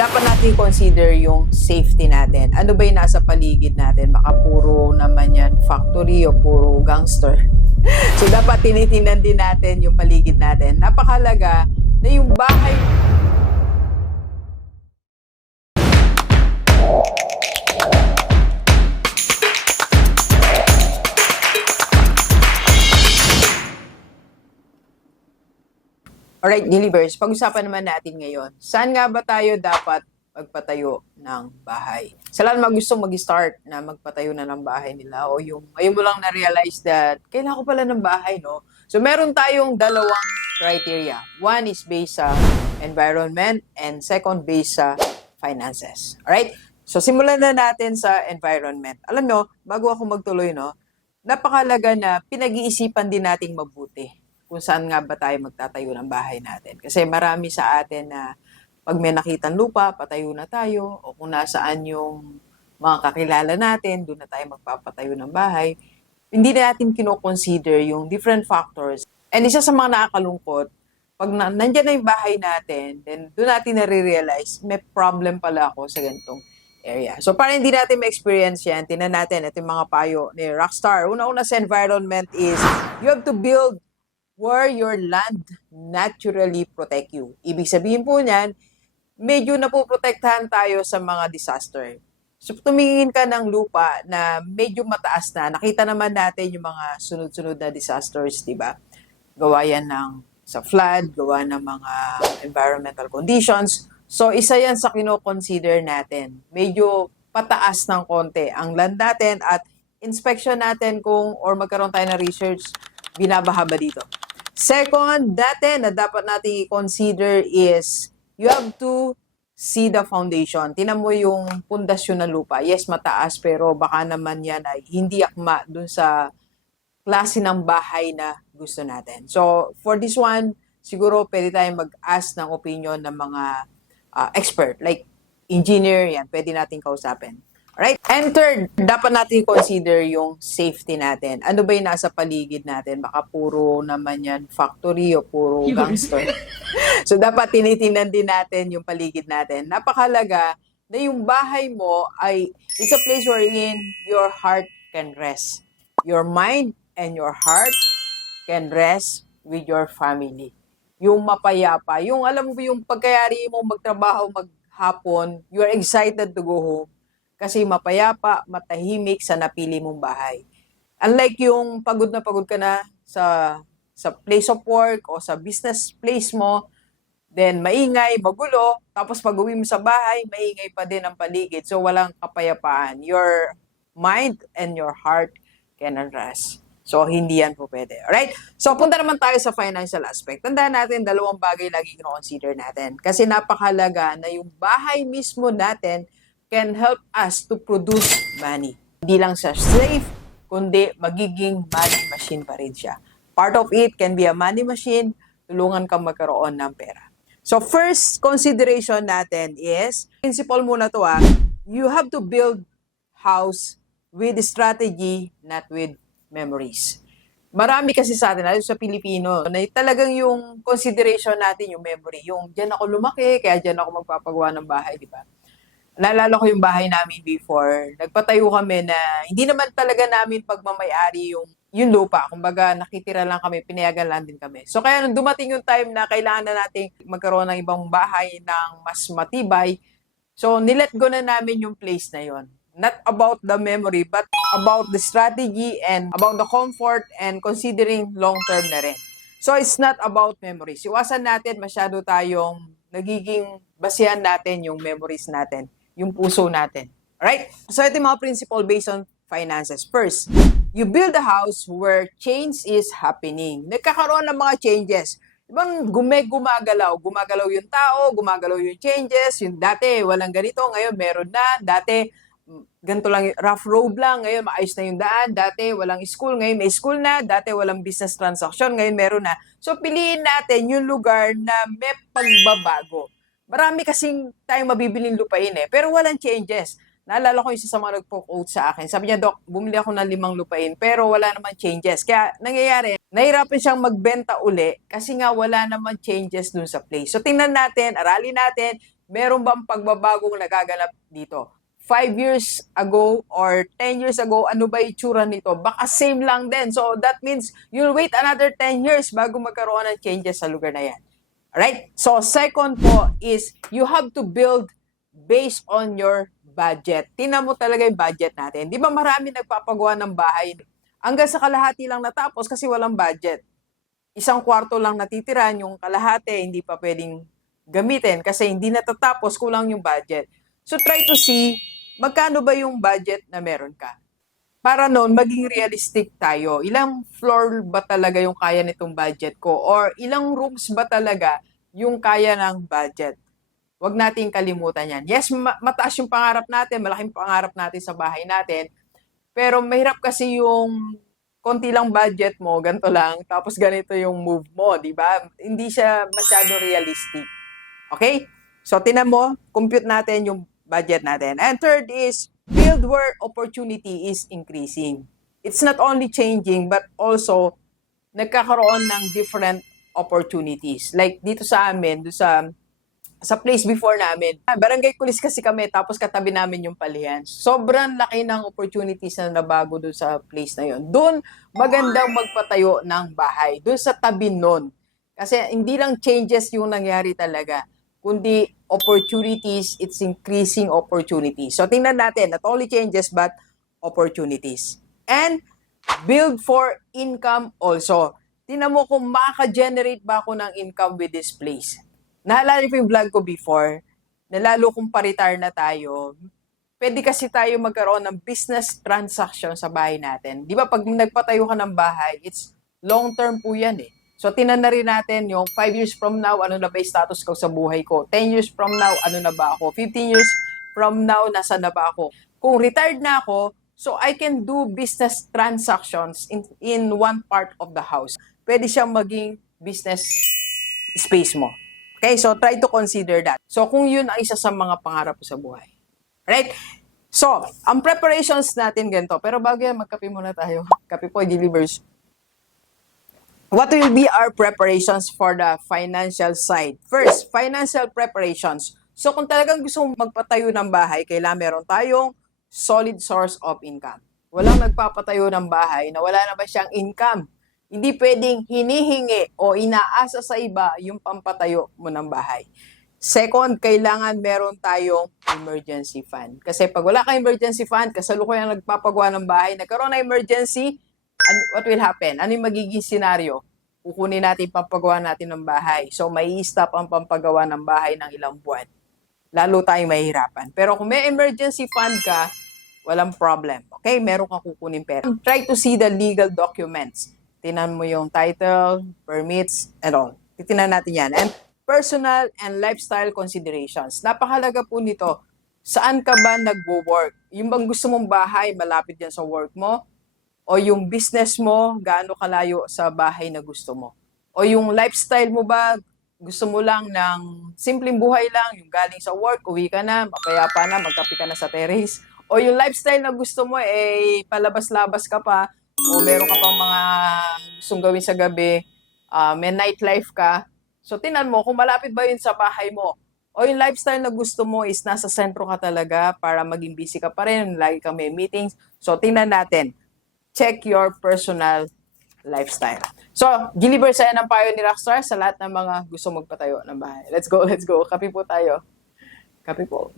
dapat natin consider yung safety natin. Ano ba yung nasa paligid natin? Baka puro naman yan factory o puro gangster. So, dapat tinitingnan din natin yung paligid natin. Napakalaga na yung bahay. Alright, Delivers, pag-usapan naman natin ngayon, saan nga ba tayo dapat magpatayo ng bahay? Sa lahat mga gusto mag-start na magpatayo na ng bahay nila o yung ngayon mo lang na-realize that kailangan ko pala ng bahay, no? So, meron tayong dalawang criteria. One is based sa environment and second based sa finances. Alright? So, simulan na natin sa environment. Alam nyo, bago ako magtuloy, no? Napakalaga na pinag-iisipan din nating mabuti kung saan nga ba tayo magtatayo ng bahay natin. Kasi marami sa atin na pag may nakitang lupa, patayo na tayo, o kung nasaan yung mga kakilala natin, doon na tayo magpapatayo ng bahay. Hindi na natin kinoconsider yung different factors. And isa sa mga nakakalungkot, pag nandyan na yung bahay natin, then doon natin nare-realize, may problem pala ako sa ganitong area. So, para hindi natin ma-experience yan, tinan natin, ito yung mga payo ni Rockstar. Una-una sa environment is, you have to build where your land naturally protect you. Ibig sabihin po niyan, medyo napoprotektahan tayo sa mga disaster. So, tumingin ka ng lupa na medyo mataas na, nakita naman natin yung mga sunod-sunod na disasters, di ba? Gawa yan sa flood, gawa ng mga environmental conditions. So, isa yan sa kino-consider natin. Medyo pataas ng konti ang land natin at inspection natin kung or magkaroon tayo ng research, binabaha ba dito. Second, na dapat natin i-consider is you have to see the foundation. Tinan mo yung pundasyon ng lupa. Yes, mataas, pero baka naman yan ay hindi akma dun sa klase ng bahay na gusto natin. So, for this one, siguro pwede tayong mag-ask ng opinion ng mga expert, like engineer, yan, pwede natin kausapin. Alright? And third, dapat natin consider yung safety natin. Ano ba yung nasa paligid natin? Baka puro naman yan factory o puro gangster. So, dapat tinitingnan din natin yung paligid natin. Napakalaga na yung bahay mo ay it's a place wherein your heart can rest. Your mind and your heart can rest with your family. Yung mapayapa. Yung alam mo yung pagkayari mo magtrabaho maghapon, you are excited to go home. Kasi mapayapa, matahimik sa napili mong bahay. Unlike yung pagod ka na sa place of work o sa business place mo, then maingay, magulo, tapos pag uwi mo sa bahay, maingay pa din ang paligid. So walang kapayapaan. Your mind and your heart can rest. So hindi yan po pwede. Alright? So punta naman tayo sa financial aspect. Tandaan natin, dalawang bagay lagi i-consider natin. Kasi napakalaga na yung bahay mismo natin can help us to produce money. Hindi lang siya safe, kundi magiging money machine pa rin siya. Part of it can be a money machine, tulungan kang magkaroon ng pera. So first consideration natin is, principle muna to you have to build house with strategy, not with memories. Marami kasi sa atin, lalo sa Pilipino, na talagang yung consideration natin, yung memory, yung dyan ako lumaki, kaya dyan ako magpapagawa ng bahay, di ba? Naalala ko yung bahay namin before. Nagpatayo kami na hindi naman talaga namin pagmamayari yung lupa. Kumbaga, nakitira lang kami, pinayagan lang din kami. So, kaya nung dumating yung time na kailangan na natin magkaroon ng ibang bahay ng mas matibay, so, nilet go na namin yung place na yon. Not about the memory, but about the strategy and about the comfort and considering long-term na rin. So, it's not about memories. Iwasan natin masyado tayong nagiging basihan natin yung memories natin, yung puso natin. Alright? So, ito yung mga principle based on finances. First, you build a house where change is happening. Nagkakaroon ng mga changes. Ibang gumagalaw. Gumagalaw yung tao, gumagalaw yung changes. Yung dati, walang ganito. Ngayon, meron na. Dati, ganito lang, rough road lang. Ngayon, maayos na yung daan. Dati, walang school. Ngayon, may school na. Dati, walang business transaction. Ngayon, meron na. So, piliin natin yung lugar na may pagbabago. Marami kasing tayong mabibiling lupain pero walang changes. Naalala ko isa sa mga nagpo-quote sa akin. Sabi niya, Doc, bumili ako ng 5 lupain pero wala naman changes. Kaya nangyayari, nahirapan siyang magbenta uli kasi nga wala naman changes dun sa place. So tingnan natin, aralin natin meron bang pagbabagong nagaganap dito? 5 years ago or 10 years ago, ano ba itsura nito? Baka same lang din. So that means you'll wait another 10 years bago magkaroon ng changes sa lugar na yan. Alright? So second po is you have to build based on your budget. Tingnan mo talaga yung budget natin. Di ba marami nagpapagawa ng bahay? Hanggang sa kalahati lang natapos kasi walang budget. Isang kwarto lang natitira, yung kalahati hindi pa pwedeng gamitin kasi hindi natatapos, kulang yung budget. So try to see magkano ba yung budget na meron ka. Para noon, maging realistic tayo. Ilang floor ba talaga yung kaya nitong budget ko? Or ilang rooms ba talaga yung kaya ng budget? Huwag nating kalimutan yan. Yes, mataas yung pangarap natin, malaking pangarap natin sa bahay natin. Pero mahirap kasi yung konti lang budget mo, ganito lang, tapos ganito yung move mo, di ba? Hindi siya masyado realistic. Okay? So, tinan mo, compute natin yung budget natin. And third is, build where opportunity is increasing. It's not only changing, but also nagkakaroon ng different opportunities. Like dito sa amin, sa place before namin. Barangay Kulis kasi kami, tapos katabi namin yung palihan. Sobrang laki ng opportunities na nabago doon sa place na yon. Doon, magandang magpatayo ng bahay. Doon sa tabi nun. Kasi hindi lang changes yung nangyari talaga, kundi opportunities, it's increasing opportunities. So tingnan natin, not only changes but opportunities. And build for income also. Tingnan mo kung maka-generate ba ako ng income with this place. Naalala ko yung vlog ko before, na lalo kung pa-retire na tayo, pwede kasi tayo magkaroon ng business transaction sa bahay natin. Di ba pag nagpatayo ka ng bahay, it's long-term po yan eh. So, tinan na rin natin yung 5 years from now, ano na ba yung status ko sa buhay ko? 10 years from now, ano na ba ako? 15 years from now, nasa na ba ako? Kung retired na ako, so I can do business transactions in one part of the house. Pwede siyang maging business space mo. Okay, so try to consider that. So, kung yun ang isa sa mga pangarap ko sa buhay. Right? So, ang preparations natin ganito. Pero bago yan, magkape muna tayo. Kape po, delivers. What will be our preparations for the financial side? First, financial preparations. So kung talagang gusto mong magpatayo ng bahay, kailangan meron tayong solid source of income. Walang nagpapatayo ng bahay na wala naman siyang income. Hindi pwedeng hinihingi o inaasa sa iba yung pampatayo mo ng bahay. Second, kailangan meron tayong emergency fund. Kasi pag wala kang emergency fund, kasalukuyang nagpapagawa ng bahay, nagkaroon ng emergency, what will happen? Ano yung magiging senaryo? Kukunin natin pampagawa natin ng bahay. So, may stop ang pampagawa ng bahay ng ilang buwan. Lalo tayong mahihirapan. Pero kung may emergency fund ka, walang problem. Okay? Meron kang kukunin pera. Try to see the legal documents. Tinan mo yung title, permits, and all. Titinan natin yan. And personal and lifestyle considerations. Napakalaga po nito. Saan ka ba nagwo-work? Yung bang gusto mong bahay, malapit yan sa work mo? O yung business mo, gaano kalayo sa bahay na gusto mo? O yung lifestyle mo ba, gusto mo lang ng simpleng buhay lang, yung galing sa work, uwi ka na, mapayapa na, magkape ka na sa terrace. O yung lifestyle na gusto mo, palabas-labas ka pa, o meron ka pang mga gustong gawin sa gabi, may nightlife ka. So, tinan mo, kung malapit ba yun sa bahay mo? O yung lifestyle na gusto mo is nasa sentro ka talaga para maging busy ka pa rin, lagi ka may meetings. So, tingnan natin. Check your personal lifestyle. So, deliver sa'yo ng payo ni Rockstar sa lahat ng mga gusto magpatayo ng bahay. Let's go, let's go. Kape po tayo. Kape po.